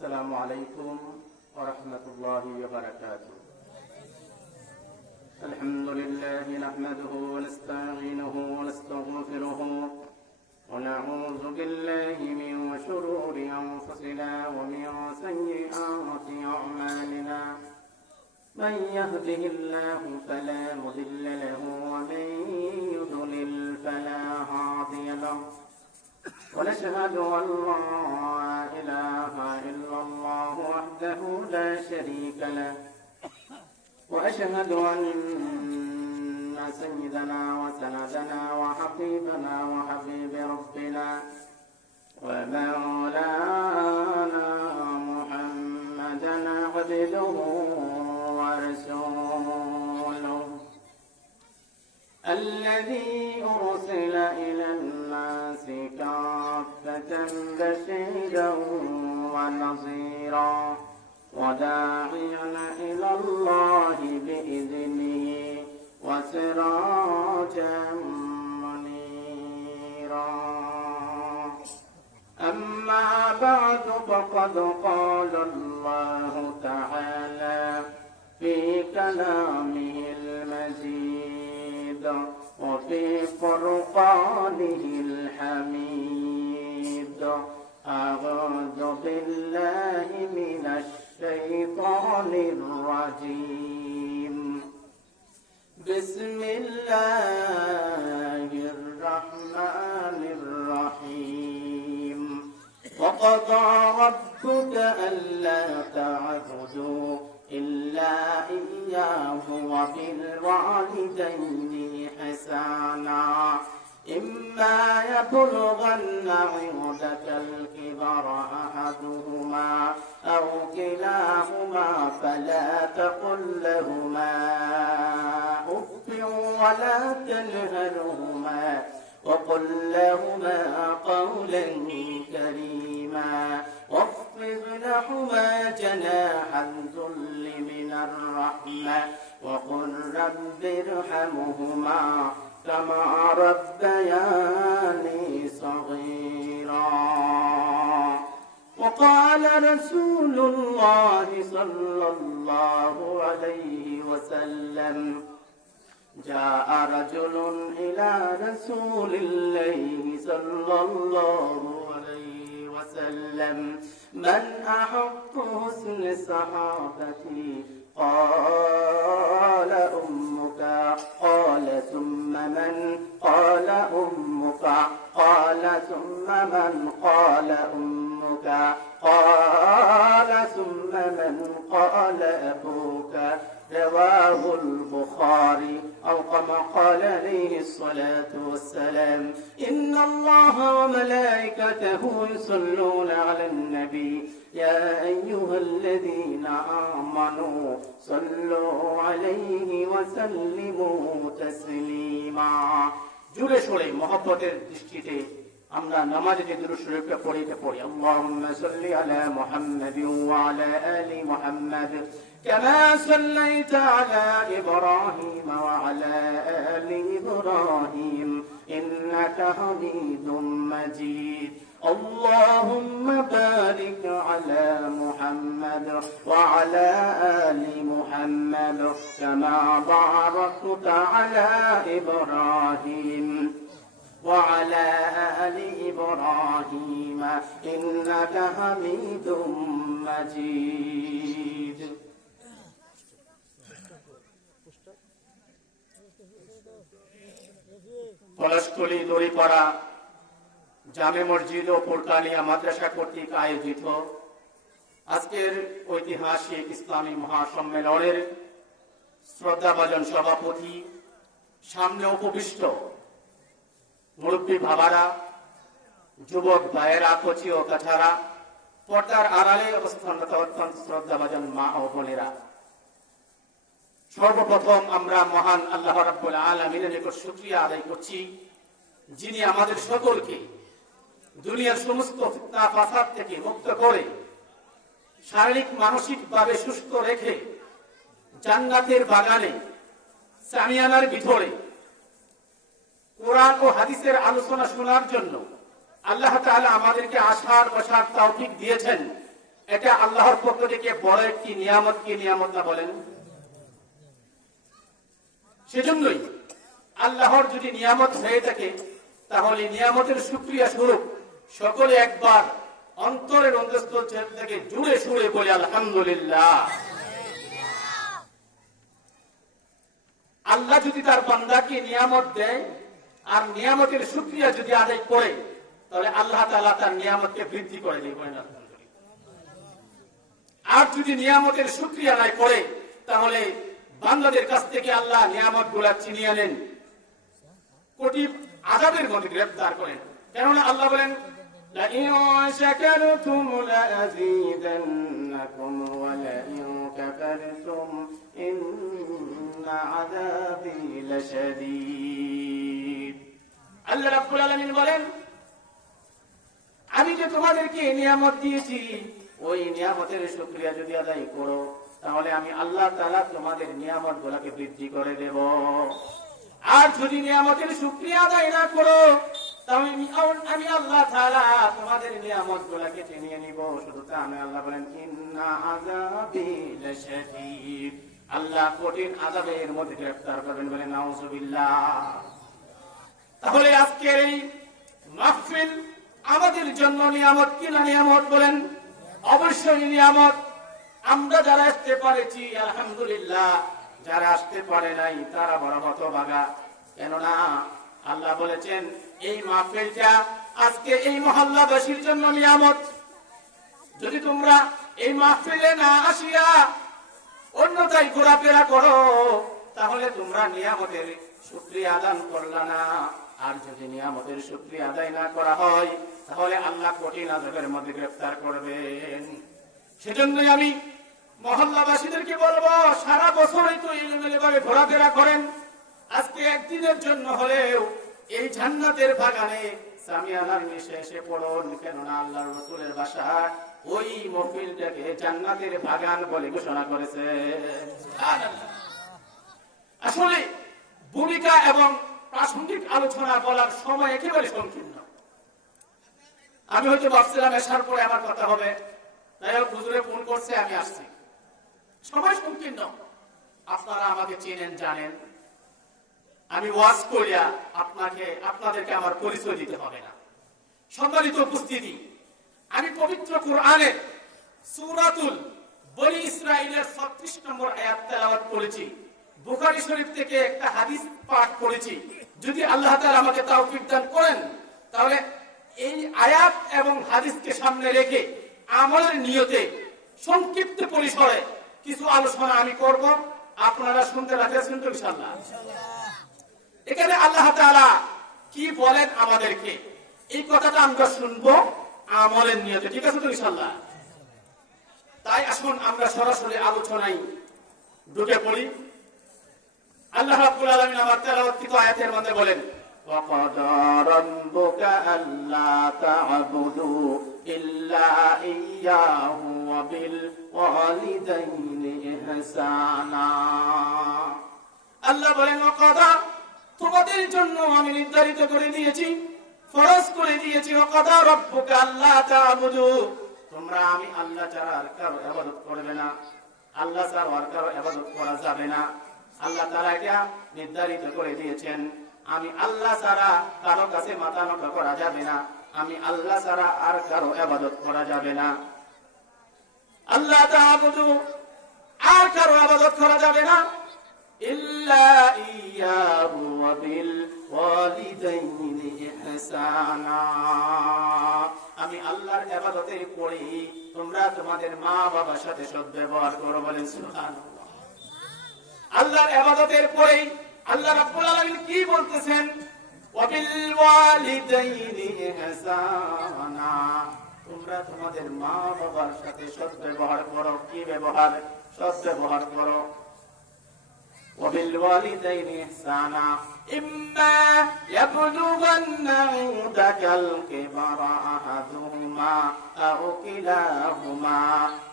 السلام عليكم ورحمة الله وبركاته. الحمد لله نحمده ونستعينه ونستغفره ونعوذ بالله من شرور أنفسنا ومن سيئات أعمالنا. من يهده الله فلا مضل له ومن يضلل فلا هادي له. ونشهد أن لا إله إلا الله وحده لا شريك له. وأشهد أن سيدنا وسندنا وحبيبنا وحبيب ربنا ومولانا محمدا عبده ورسوله الذي أرسل إلى الناس كافة بشيرا ونظيرا وداعيا إلى الله بإذنه وسراجا منيرا. أما بعد فقد قال الله تعالى في كلامه المجيد وفي فرقانه الحميد. أعوذ بالله من الشيطان الرجيم. بسم الله الرحمن الرحيم. وقضى ربك ألا تعبدوا إلا إياه وبالوالدين إحسانا. إما يبلغن عندك الكبر أحدهما أو كلاهما فلا تقل لهما أف ولا تنهرهما وقل لهما قولا كريما. واخفض لهما جناح الذل من الرحمة وقل رب ارحمهما كما ربياني صغيرا. وقال رسول الله صلى الله عليه وسلم جاء رجل إلى رسول الله صلى الله عليه وسلم من أحق حسن صحابتي؟ قال أمك. قال ثم من؟ قال أمك. قال ثم من؟ قال أمك. قال ثم من؟ قال أبوك. رواه البخاري أو كما قال عليه الصلاة والسلام. إن الله وملائكته يصلون على النبي يا أيها الذين آمنوا صلوا عليه وسلموا تسليما. জুড়ে সরে মহব্বতের দৃষ্টিতে আমরা নামাজে যে দুরূদ শরীফটা পড়ি আল্লাহুম্মা সাল্লি আলা মুহাম্মাদিন ওয়া আলা আলি মুহাম্মাদ কামা সাল্লাইতা আলা ইব্রাহিম ওয়া আলা আলি ইব্রাহিম ইন্নাকা হামিদুম মাজিদ. اللهم بارك على محمد وعلى آل محمد كما باركت على إبراهيم وعلى آل إبراهيم إنك حميد مجيد. পলাশতলী দড়িপাড়া জামে মসজিদ ও ফুরকানিয়া মাদ্রাসা কর্তৃক আয়োজিত আজকের ঐতিহাসিক ইসলামী মহাসম্মেলনের শ্রদ্ধাভাজন সভাপতি, সামনে উপবিষ্ট মুরব্বী বাবারা, যুবক ভাইয়েরা, কচি ও কাছারা, পর্দার আড়ালে অবস্থানরত অত্যন্ত শ্রদ্ধাভাজন মা ও বোনেরা, সর্বপ্রথম আমরা মহান আল্লাহ রাব্বুল আলামিনের নিকট শুকরিয়া আদায় করছি, যিনি আমাদের সকলকে দুনিয়ার সমস্ত ফিতনা ফাসাদ থেকে মুক্ত করে শারীরিক মানসিক ভাবে সুস্থ রেখে জান্নাতের বাগানে সামিয়ানার ভিতরে কোরআন ও হাদিসের আলোচনা শোনার জন্য আল্লাহ তাআলা আমাদেরকে আসার বসার তৌফিক দিয়েছেন। এটা আল্লাহর পক্ষ থেকে বড় একটি নিয়ামত। কি নিয়ামত না বলেন? সেজন্যই আল্লাহর যদি নিয়ামত হয়ে থাকে তাহলে নিয়ামতের শুকরিয়া স্বরূপ সকলে একবার অন্তরের অন্তঃস্থল থেকে জুড়ে সুরে বলে আলহামদুলিল্লাহ। আল্লাহ যদি তার বান্দাকে নিয়ামত দেয় আর নিয়ামতের শুকরিয়া যদি আদায় করে তাহলে আল্লাহ তাআলা তার নিয়ামতকে বৃদ্ধি করে দেবেন। আর যদি নিয়ামতের শুকরিয়া আদায় করে তাহলে বান্দাদের কাছ থেকে আল্লাহ নিয়ামত গুলা ছিনিয়ে নেন, কোটি আযাবের মধ্যে গ্রেফতার করেন। কেননা আল্লাহ বলেন লাইন শাকারতুম লাযীদান্নাকুম ওয়া লাইন কাফারতুম ইন্না আযাবী লাশাদীদ। আল্লাহ রাব্বুল আলামিন বলেন আমি যে তোমাদেরকে নিয়ামত দিয়েছি ওই নিয়ামতের শুকরিয়া যদি আদায় করো তাহলে আমি আল্লাহ তাআলা তোমাদের নিয়ামত গুলাকে বৃদ্ধি করে দেব। আর যদি নিয়ামতের শুকরিয়া আদায় না করো তাহলে আমি আল্লাহ তাআলা তোমাদের নিয়ামত গুলাকে ছিনিয়ে নিব। শুধু তা আমি আল্লাহ বলেন ইন্না আযাবী লাশাদীদ, আল্লাহ কঠিন আযাবের মধ্যে গ্রেফতার করবেন বলে নাউযুবিল্লাহ। তাহলে আজকের এই মাহফিল আমাদের জন্য নিয়ামত কি না নিয়ামত বলেন? অবশ্যই নিয়ামত। আমরা যারা আসতে পারেছি আলহামদুলিল্লাহ, যারা আসতে পারে নাই তারা বড় হতভাগা। কেননা আল্লাহ বলেছেন এই মাহফিলটা আজকে এই মহল্লাবাসীর জন্য নিয়ামত। যদি তোমরা এই মাহফিলে না আসিয়া অন্যথায় ঘোরাফেরা করো তাহলে তোমরা নিয়ামতের শুকরিয়া আদান করলা না। আর যদি নিয়ামতের শুকরিয়া আদায় না করা হয় তাহলে আল্লাহ কঠিন আযাবের মধ্যে গ্রেফতার করবেন। সেজন্যই আমি মহল্লাবাসীদেরকে বলবো সারা বছরই তো এলোমেলোভাবে ঘোরাফেরা করেন, আজকে একদিনের জন্য হলেও এই জান্নাতের বাগানে সামিয়ানার নিচে এসে পড়ুন। কেননা আল্লাহর রাসূলের ভাষা ওই মাহফিলটাকে জান্নাতের বাগান বলে ঘোষণা করেছে। আসলে ভূমিকা এবং প্রাসঙ্গিক আলোচনা বলার সময় একেবারে সংকীর্ণ। আমি হয়তো ভাবছিলাম এসার পরে আমার কথা হবে, তাই হুজুরে ফোন করছে আমি আসছি। সময় সংকীর্ণ, আপনারা আমাকে চেনেন জানেন, আমি ওয়াজ করিয়া আপনাদেরকে আমার পরিচয় দিতে হবে না। সম্মানিত উপস্থিতি, আমি পবিত্র কোরআনের সূরাতুল বনী ইসরাঈলের 36 নম্বর আয়াত তেলাওয়াত করেছি। বুখারী শরীফ থেকে একটা হাদিস পাঠ করেছি। যদি আল্লাহ তাআলা আমাকে তৌফিক দান করেন তাহলে এই আয়াত এবং হাদিসকে সামনে রেখে আমলের নিয়তে সংক্ষিপ্ত পরিসরে কিছু আলোচনা আমি করব। আপনারা শুনতে রাখছেন তো ইনশাআল্লাহ? এখানে আল্লাহ তাআলা কি বলেন আমাদেরকে এই কথাটা আমরা শুনবো আমলের নিয়তে, ঠিক আছে তো ইনশাআল্লাহ? তাই আসুন আমরা সরাসরি আলোচনায় ঢুকে পড়ি। আল্লাহ রাব্বুল আলামিন আমার তেলাওয়াতকৃত আয়াতের মধ্যে বলেন ওয়াকাদা রাব্বুকা আল্লা তা'বুদু ইল্লা ইয়্যাহু ওয়া বিল ওয়ালিদাইনি ইহসানা। আল্লাহ বলেন ওয়াকাদা, তোমাদের জন্য আমি নির্ধারিত করে দিয়েছি, ফরজ করে দিয়েছি, ওয়াকাদা রাব্বুকা আল্লা তা'বুদু, তোমরা আমি আল্লাহ ছাড়া আর কারো ইবাদত করবে না, আল্লাহ ছাড়া আর কারো ইবাদত করা যাবে না। আল্লাহ তাআলা এটা নির্ধারিত করে দিয়েছেন, আমি আল্লাহ ছাড়া কারো কাছে মাথা নত করা যাবে না, আমি আল্লাহ ছাড়া আর কারো ইবাদত করা যাবে না। আল্লাহ তা'বুদু, আর কারো ইবাদত করা যাবে না, ইল্লা ইয়্যাহু ওয়া বিল ওয়ালিদাইনি ইহসানা, আমি আল্লাহর ইবাদতের পরে তোমরা তোমাদের মা বাবার সাথে সদ্ব্যবহার করো। বলেন সুবহানাল্লাহ। আল্লাহর ইবাদতের পরে আল্লাহ রাব্বুল আলামিন কি বলতেছেন? ওয়া বিল ওয়ালিদাইনি ইহসানা, তোমরা তোমাদের মা বাবার সাথে সদ্ব্যবহার করো। কি ব্যবহার? সদ্ব্যবহার করো। وبالوالدين إحسانا إما يبلغن عندك الكبر أحدهما أو كلاهما,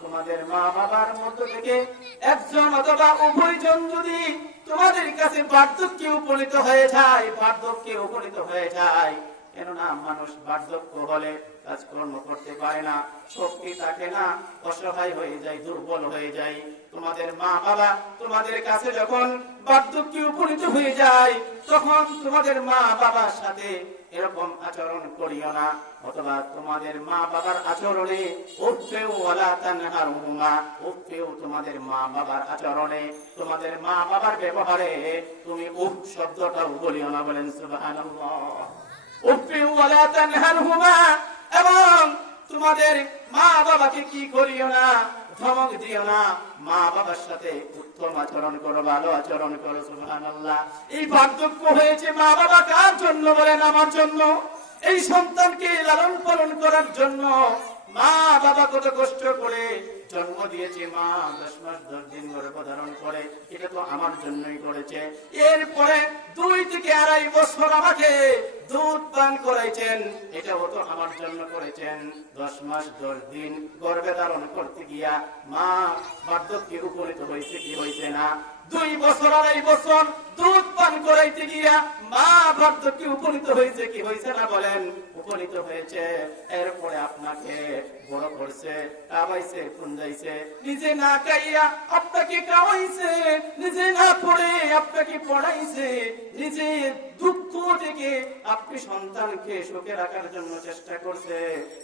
তোমাদের মা বাবার মধ্য থেকে একজন অথবা উভয়জন যদি তোমাদের কাছে বার্ধক্যে উপনীত হয়ে যায়, কেননা মানুষ বার্ধক্য হলে কাজকর্ম করতে পারে না, শক্তি থাকে না, অসহায় হয়ে যায়, দুর্বল হয়ে যায়। তোমাদের মা বাবা তোমাদের কাছে যখন বার্ধক্যে উপনীত হয়ে যায়, তখন তোমাদের মা বাবার সাথে এরকম আচরণ করিও না। অথবা তোমাদের মা বাবার আচরণে উফেও ওয়ালা তানহারহুমা, উফেও তোমাদের মা বাবার আচরণে, তোমাদের মা বাবার ব্যবহারে তুমি উফ শব্দটাও বলিও না। বলেন সুবহানাল্লাহ। উফেও ওয়ালা তানহারহুমা, এবং তোমাদের মা বাবাকে কি করিও না, ধমক দিও না। মা বাবার সাথে উত্তম আচরণ করো, ভালো আচরণ করো। সুবহানাল্লাহ। এই বার্ধক্য হয়েছে মা বাবা কার জন্য? বলেন আমার জন্য। এই সন্তানকে লালন পালন করার জন্য মা বাবা কত কষ্ট করে জন্ম দিয়েছে। মা 10 মাস 10 দিন গর্ভধারণ করে, এটা তো আমার জন্যই করেছে। এরপরে 2 থেকে 2.5 বছর আমাকে দুধ পান করাইছেন, এটাও তো আমার জন্য করেছেন। 10 মাস 10 দিন গর্ভে ধারণ করতে গিয়া মা বার্ধক্যে উপনীত হয়েছে কি হয়েছে না? 2 বছর 2.5 বছর দুধ পান করাইতে গিয়া মা বার্ধক্যে উপনীত হয়েছে কি হয়েছে না? বলেন উপনীত হয়েছে। এরপরে আপনাকে বড় করছে, খাওয়াইছে, খুঁজাইছে, নিজে না খাইয়া আপনাকে খাওয়াইছে, নিজে না পড়ে আপনাকে পড়াইছে, নিজে দুঃখ থেকে আপনি সন্তানকে সুখে রাখার জন্য চেষ্টা করছে,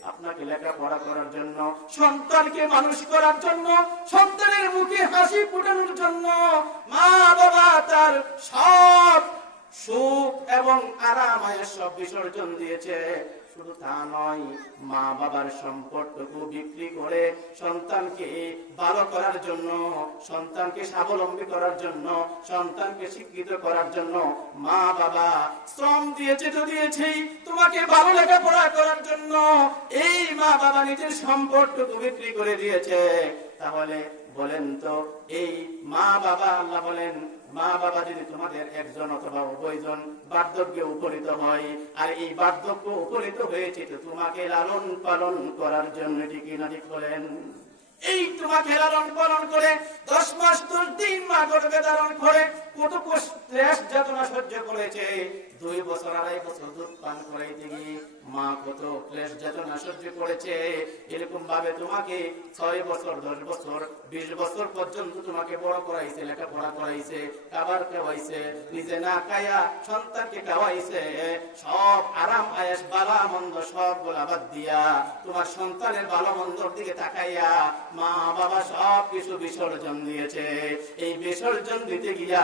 আপনাকে লেখাপড়া করার জন্য, সন্তানকে মানুষ করার জন্য, সন্তানের মুখে হাসি ফোটানোর জন্য মা বাবা তার সব সুখ এবং আরাম সব বিসর্জন দিয়েছে। শুধু তা নয়, মা বাবার সম্পদটুকু বিক্রি করে সন্তানকে ভালো করার জন্য, সন্তানকে স্বাবলম্বী করার জন্য, সন্তানকে শিক্ষিত করার জন্য মা বাবা শ্রম দিয়েছে তো দিয়েছেই, তোমাকে ভালো লেখাপড়া করার জন্য এই মা বাবা নিজের সম্পদটুকু বিক্রি করে দিয়েছে। তাহলে বলেন তো, এই মা বাবা, আল্লাহ বলেন মা বাবা যদি তোমাদের একজন অথবা উভয়জন বার্ধক্যে উপনীত হয়, আর এই বার্ধক্য উপনীত হয়েছে তো তোমাকে লালন পালন করার জন্য, ঠিক না? ঠিক বলেন। এই তোমাকে লালন পালন করে 10 মাস 10 দিন মা গর্ভে ধারণ করে কত ক্লেশ যাতনা সহ্য করেছে। 2 বছর 2.5 বছর দুধ পান করাইতে গিয়ে মা কত ক্লেশ যাতনা সহ্য করেছে। এরকম ভাবে তোমাকে 6 বছর 10 বছর 20 বছর পর্যন্ত তোমাকে বড় করাইছে, লেখাপড়া করাইছে, খাবার খাওয়াইছে, নিজে না খায়া সন্তানকে খাওয়াইছে। সব আরাম আয়েশ বালা মন্দ সব গোলা বাদ দিয়া তোমার সন্তানের ভালো মন্দর দিকে তাকাইয়া মা বাবা সব কিছু বিসর্জন দিয়েছে। এই বিসর্জন দিতে গিয়া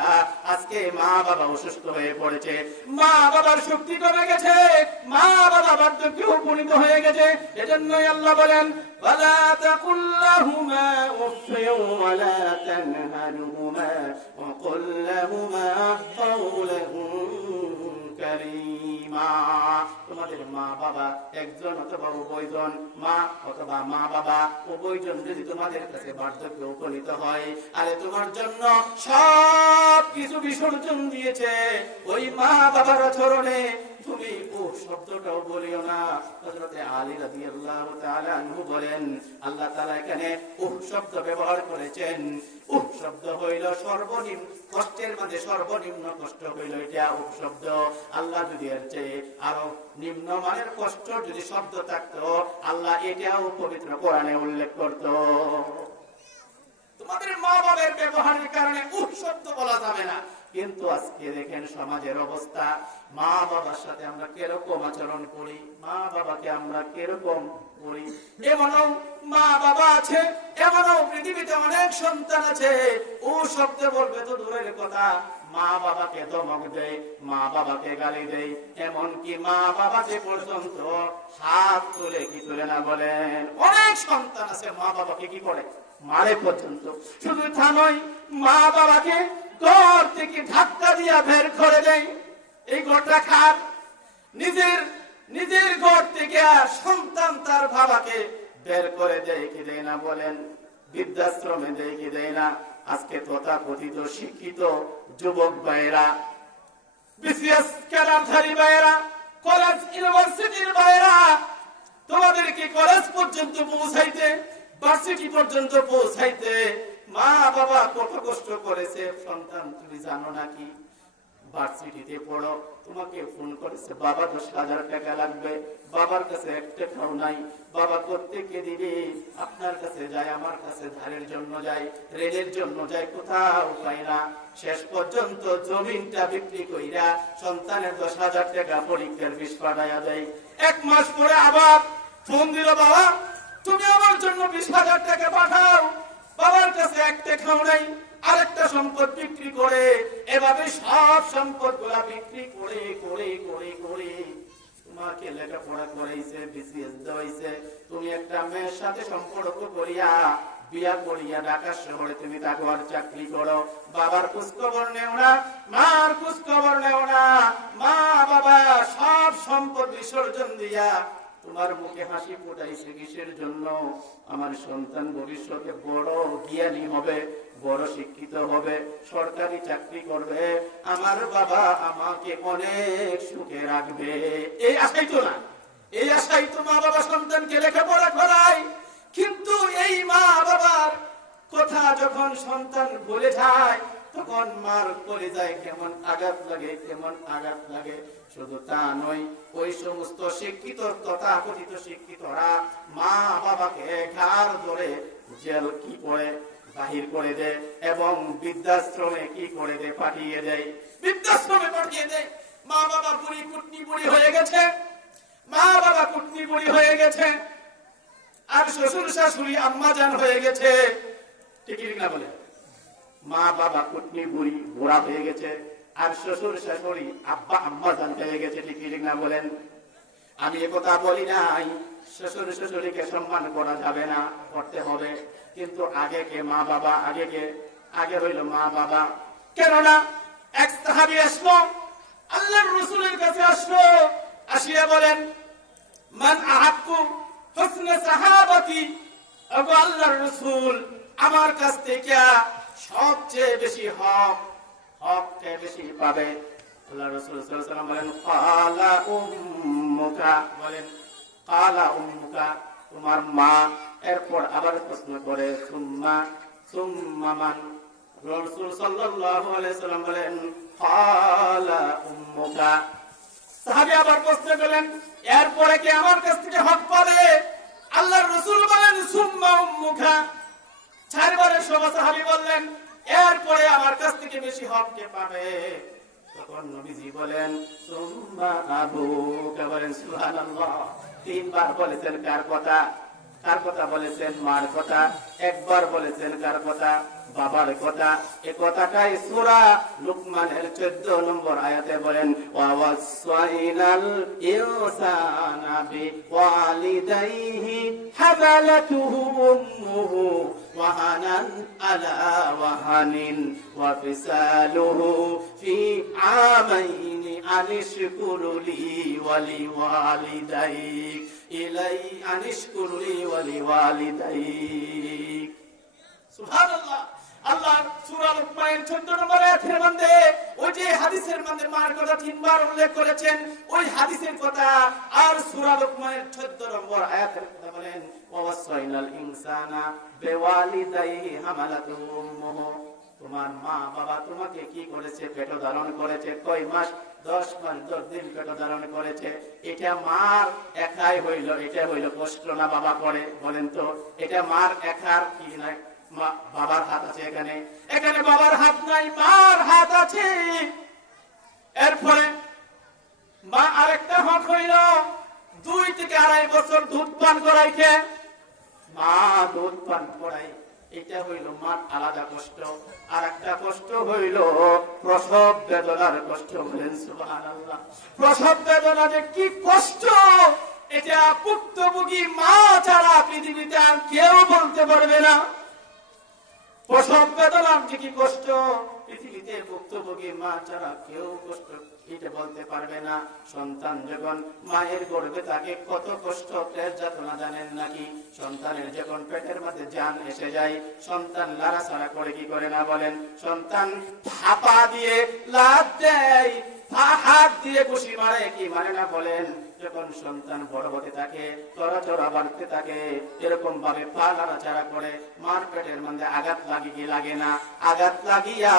আজকে মা বাবা অসুস্থ হয়ে পড়েছে, মা বাবার শক্তি কমে গেছে, মা বাবা বার্ধক্যে উপনীত হয়ে গেছে। এজন্যই আল্লাহ বলেন ওয়ালা তাকুল লাহুমা উফফিন ওয়ালা তানহারহুমা ওয়া কুল লাহুমা কাওলান কারীমা। তোমাদের মা বাবা একজন অথবা উভয়জন, মা অথবা মা বাবা উভয়জন যদি তোমাদের কাছে বার্ধক্যে উপনীত হয়, আরে তোমার জন্য সব কিছু বিসর্জন দিয়েছে, ওই মা বাবার আচরণে তুমি ও শব্দটাও বলিও না। হযরত আলী রাদিয়াল্লাহু তাআলা আনহু বলেন, আল্লাহ তাআলা এখানে উহ শব্দ ব্যবহার করেছেন। উহ শব্দ হইল সর্বনিম্ন কষ্টের মাঝে সর্বনিম্ন কষ্ট হইল এটা উহ শব্দ। আল্লাহ যদি এর চেয়ে আরো নিম্ন মানের কষ্ট যদি শব্দ থাকতো, আল্লাহ এটাও পবিত্র কোরআনে উল্লেখ করত। তোমাদের মা বাবার ব্যবহারের কারণে উহ শব্দ বলা যাবে না। কিন্তু আজকে দেখেন সমাজের অবস্থা, মা বাবার সাথে আমরা কিরকম আচরণ করি, মা বাবাকে আমরা কিরকম করি। এমনও মা বাবা আছে, এমনও পৃথিবীতে অনেক সন্তান আছে, ও শব্দ বলবে তো দূরের কথা, মা বাবাকে ধমক দেয়, মা বাবাকে গালি দেয়, এমনকি মা বাবাকে পর্যন্ত হাত তুলে কি তুলে না বলেন। অনেক সন্তান আছে মা বাবাকে কি করে, মারে পর্যন্ত। শুধু তা নয়, মা বাবাকে ঘর থেকে ধাক্কা দিয়া বের করে দেয়। এই ঘরটা খার, নিজের ঘর থেকে সন্তান তার বাবাকে বের করে দেয় কি দেয় না বলেন। বৃদ্ধাশ্রমে দেয় কি দেয় না। আজকে তথাকথিত শিক্ষিত যুবক ভাইয়েরা, বিসিএস ক্যাডারধারী ভাইয়েরা, কলেজ ইউনিভার্সিটির ভাইয়েরা, তোমাদেরকে কলেজ পর্যন্ত পৌঁছাইতে, ভার্সিটি পর্যন্ত পৌঁছাইতে মা বাবা কত কষ্ট করেছে সন্তান তুমি জানো নাকি? ভার্সিটিতে পড়ো, তোমাকে ফোন করেছে বাবা 10,000 টাকা লাগবে, বাবার কাছে 1 টাকাও নাই, বাবা কোত্থেকে দিবে? আপনার কাছে যায়, আমার কাছে ধারের জন্য যায়, রেলের জন্য যায়, কোথাও পাই না। শেষ পর্যন্ত জমিনটা বিক্রি কইরা সন্তানের 10,000 টাকা পরীক্ষার ফিস পাঠাইয়া দেয়। 1 মাস পরে আবার ফোন দিল, বাবা তুমি আমার জন্য 20,000 টাকা পাঠাও। বাবার কাছে 1 টাকাও নাই, আরেকটা সম্পদ বিক্রি করে, এভাবে সব সম্পদ গুলা বিক্রি করে করে করে করে তোমাকে লেখাপড়া করাইছে, বিসিএস দেওয়াইছে, তুমি একটা মেয়ের সাথে সম্পর্ক করিয়া বিয়া করিয়া ঢাকা শহরে তুমি তাকে আর চাকরি করো। বাবার খোঁজখবর নেও না, মার খোঁজখবর নেও না। মা বাবা সব সম্পদ বিসর্জন দিয়া তোমার মুখে হাসি ফোটাইছে কিসের জন্য? আমার সন্তান ভবিষ্যতে বড় জ্ঞানী হবে, বড় শিক্ষিত হবে, সরকারি চাকরি করবে, আমার বাবা আমাকে অনেক সুখে রাখবে। এই আশাই তো না, এই আশাই তো মা বাবা সন্তানকে লেখাপড়া করায়। কিন্তু এই মা বাবার কথা যখন সন্তান ভুলে যায়, তখন মার কলিজায় কেমন আঘাত লাগে, কেমন আঘাত লাগে। শুধু তা নয়, ওই সমস্ত শিক্ষিত তথাকথিত শিক্ষিতরা মা বাবাকে ঘাড় ধরে জেল কি করে বাহির করে দেয় এবং বৃদ্ধাশ্রমে কি করে দেয়, পাঠিয়ে দেয়, বৃদ্ধাশ্রমে পাঠিয়ে দেয়। মা বাবা বুড়ি কুটনি বুড়ি হয়ে গেছে, মা বাবা কুটনি বুড়ি হয়ে গেছে, আর শ্বশুর শাশুড়ি আম্মা জান হয়ে গেছে। ঠিক না বলে? মা বাবা কুটনি বুড়ি বুড়া হয়ে গেছে, আর শ্বশুর শাশুড়ি আব্বা আম্মা জান হয়ে গেছে। ঠিক না বলেন? আমি একথা বলি নাই শ্বশুর শাশুড়িকে সম্মান করা যাবে না, করতে হবে, কিন্তু আগে কে মা বাবা, আগে হইল মা বাবা। কেননা এক সাহাবী আসলো, আল্লাহর রাসূলের কাছে আসলো, আসিয়া বলেন, মান আহাক্কু হুসনে সাহাবাতি, ওগো আল্লাহর রাসূল, আমার কাছ থেকে সবচেয়ে বেশি হক কে বেশি পাবে? আল্লাহর রাসূল সাল্লাল্লাহু আলাইহি ওয়াসাল্লাম বলেন, ক্বালা উম্মুকা, বলেন ক্বালা উম্মুকা, তোমার মা। এরপর আবার প্রশ্ন করে, সুম্মা মান? রাসূল সাল্লাল্লাহু আলাইহি ওয়াসাল্লাম বলেন, ক্বালা উম্মুকা। সাহাবী আবার প্রশ্ন করলেন, এরপরে কি আমার কাছ থেকে হক পাবে? আল্লাহর রাসূল বলেন, সুম্মা উম্মুকা। 4 বারের সব সাহাবী বললেন, এরপরে আমার কাছ থেকে বেশি হক কে পাবে? তখন নবীজি বলেন, সুম্মা আবুকা। বলেন সুবহানাল্লাহ। 3 বার বলেছেন কার কথা? কার কথা বলেছেন? মার কথা। 1 বার বলেছেন কার কথা? বাবার কথা। এই কথাটাই সূরা লুকমানের 14 নম্বর আয়াতে বলেন, ওয়া ওয়াসাইনাল ইনসানা বিওয়ালিদাইহি হামালাতুহু উম্মুহু ওয়াহানান আলা ওয়াহানিন ওয়া ফিসালুহু ফি আমাইনি আনিশকুরুলি ওয়ালিওয়ালিদাইক ইলাই আনিশকুরুলি ওয়ালিওয়ালিদাইক। সুবহানাল্লাহ। আল্লাহ সূরা লুকমানের 14 নম্বর আয়াতের মধ্যে ওই যে হাদিসের মধ্যে মার কথা 3 বার উল্লেখ করেছেন, ওই হাদিসের কথা আর সূরা লুকমানের 14 নম্বর আয়াতের কথা বলেন, ওয়াসাইনাল ইনসানা বিওয়ালিদাইহি হামালাতুহু উম্মুহু। তোমার মা বাবা তোমাকে কি করেছে? পেট ধারণ করেছে। কয় মাস? 10 মাস 10 দিন পেট ধারণ করেছে। এটা মার একাই হইল, এটা হইল কষ্ট না বাবা করে? বলেন তো, এটা মার একার কি না? বাবার হাত আছে এখানে? এখানে বাবার হাত নাই, মার হাত আছে। এরপরে মা আরেকটা হক হইল 2 থেকে 2.5 বছর দুধ পান করাইছে। মা দুধ পান করাই, এটা হইল মার আলাদা কষ্ট। আর একটা কষ্ট হইল প্রসব বেদনার কষ্ট। বলেন সুবহানাল্লাহ। প্রসব বেদনা যে কি কষ্ট, এটা ভুক্তভোগী মা ছাড়া পৃথিবীতে আর কেউ বলতে পারবে না। প্রসব বেদনার যে কি কষ্ট, পৃথিবীতে ভুক্তভোগী মা ছাড়া কেউ কষ্ট এটা বলতে পারবে না। সন্তান যখন মায়ের গর্ভে থাকে কত কষ্ট, যাতনা জানেন নাকি? সন্তানের যখন পেটের মধ্যে জান এসে যায়, সন্তান লাড়াছাড়া করে কি করে না বলেন? সন্তান থাপা দিয়ে লাত দেয়, হাত দিয়ে ঘুষি মারে কি মানে না বলেন? যখন সন্তান বড় হতে থাকে, চড়াচড়া বাড়তে থাকে, এরকম ভাবে পা নাড়াচাড়া করে, মার পেটের মধ্যে আঘাত লাগে কি লাগে না? আঘাত লাগিয়া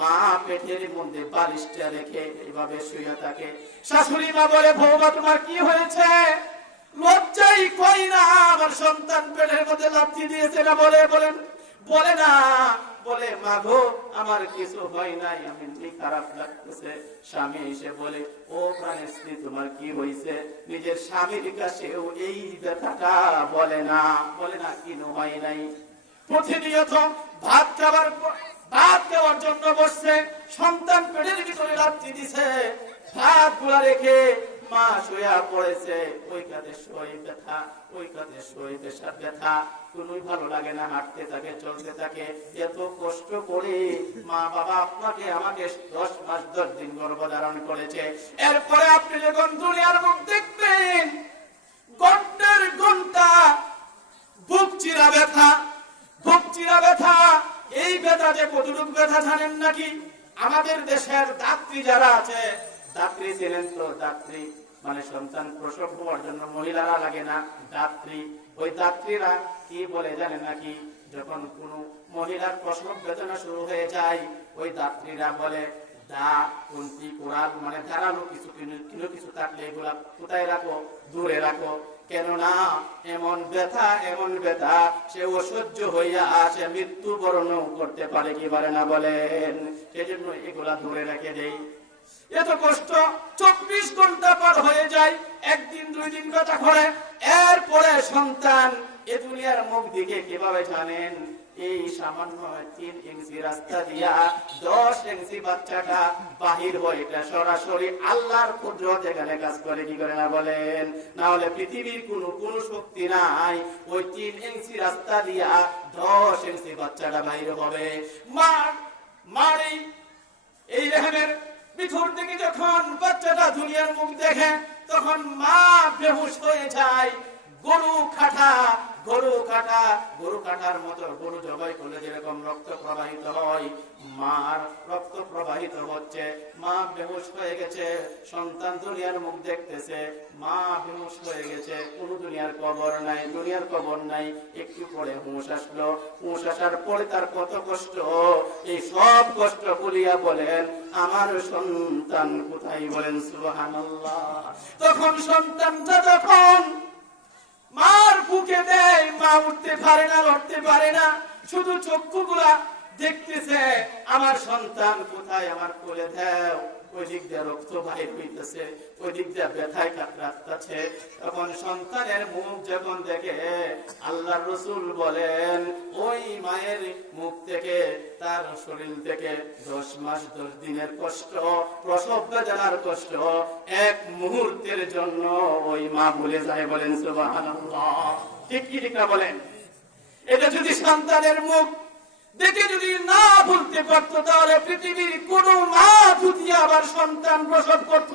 মা পেটের মধ্যে বালিশটা রেখে এইভাবে শুয়ে থাকে। শাশুড়ি মা বলে, বৌমা তোমার কি হয়েছে? লজ্জাই কই না, আমার সন্তান পেটের মধ্যে লাথি দিয়েছে না? বলে না, বলে মা গো আমার কিছু হয় নাই, আমি খারাপ লাগতেছে। স্বামী এসে বলে, ও প্রাণের স্ত্রী তোমার কি হয়েছে? নিজের স্বামীর কাছেও এই ব্যথাটা বলে না কিনো হয় নাই। প্রতিনিয়ত ভাত খাওয়ার জন্য বসছে, সন্তান পেটের ভিতরে লাথি দিছে, ভাত গুলা রেখে মা শুয়া পড়েছে, ওই কাঁধে শোয় ব্যথা, ওই কাঁধে শোয় পেশার ব্যথা, কোনোই ভালো লাগে না, হাঁটতে থাকে, চলতে থাকে। এত কষ্ট করে মা বাবা আপনাকে আমাকে 10 মাস 10 দিন গর্ভধারণ করেছে। এরপরে আপনি যখন দুনিয়ার মুখ দেখবেন, ঘন্টার ঘন্টা বুক চিরা ব্যথা। এই ব্যথা যে কতটুকু ব্যথা জানেন নাকি? আমাদের দেশের দাত্রী যারা আছে, দাত্রী ছিলেন তো, দাত্রী মানে সন্তান প্রসব হওয়ার জন্য মহিলারা লাগে না, দাত্রী। ওই দাত্রীরা কি বলে জানেন নাকি? যখন কোন মহিলার প্রসব বেদনা শুরু হয়ে যায়, ওই দাত্রীরা বলে, দা কুন্তি কোরাল মানে ধারালো কিছু থাকলে এগুলা কোথায় রাখো? দূরে রাখো। কেননা এমন ব্যথা সে অসহ্য হইয়া সে মৃত্যুবরণ করতে পারে কি পারে না বলেন? সেজন্য এগুলা দূরে রেখে দেই। এত কষ্ট 24 ঘন্টা পার হয়ে যায়, একদিন 2 দিন ব্যথা করে, এরপরে সন্তান এ দুনিয়ার মুখ দিকে কিভাবে জানেন? এই সামান্য 3 ইঞ্চি রাস্তা দিয়া 10 ইঞ্চি বাচ্চাটা বাহির হয়ে, এটা সরাসরি আল্লাহর কুদরত এখানে কাজ করে কি করে না বলেন? না হলে পৃথিবীর কোন শক্তি নাই, ওই 3 ইঞ্চি রাস্তা দিয়া 10 ইঞ্চি বাচ্চাটা বাহির হবে। মারি এই রেহেমের ভিতর থেকে যখন বাচ্চাটা দুনিয়ার মুখ দেখে, তখন মা বেহুশ হয়ে যায়। গরু কাটার মতো, গরু জবাই করলে যেরকম রক্ত প্রবাহিত হয়, মার রক্ত প্রবাহিত হচ্ছে, মা বেহুশ হয়ে গেছে। সন্তান দুনিয়ার মুখ দেখতেছে, মা বেহুশ হয়ে গেছে, কোন দুনিয়ার কবর নাই। একটু পরে হুঁশ আসলো, হুঁশ আসার পরে তার কত কষ্ট, এই সব কষ্ট বলিয়া বলেন, আমার সন্তান কোথায়? বলেন সুবহানাল্লাহ। তখন সন্তানটা যখন মার বুকে দেয়, মা উঠতে পারে না, লড়তে পারে না, শুধু চক্ষুগুলা দেখতেছে, আমার সন্তান কোথায়, আমার কোলে দাও। ওই দিক দিয়ে রক্ত বাহির হইতেছে, ওই দিক দিয়ে ব্যথায় কাতরাচ্ছে। তখন সন্তানের মুখ যখন দেখে, আল্লাহর রাসূল বলেন, ওই মায়ের মুখ থেকে, তার শরীর থেকে 10 মাস 10 দিনের কষ্ট, প্রসব বেদনার কষ্ট এক মুহূর্তের জন্য ওই মা ভুলে যায়। বলেন সুবহানাল্লাহ। ঠিক কি ঠিক না বলেন? এটা যদি সন্তানের মুখ দেখে যদি না ভুলতে পারতো, তাহলে পৃথিবীর কোন মা যদি আবার সন্তান প্রসব করতো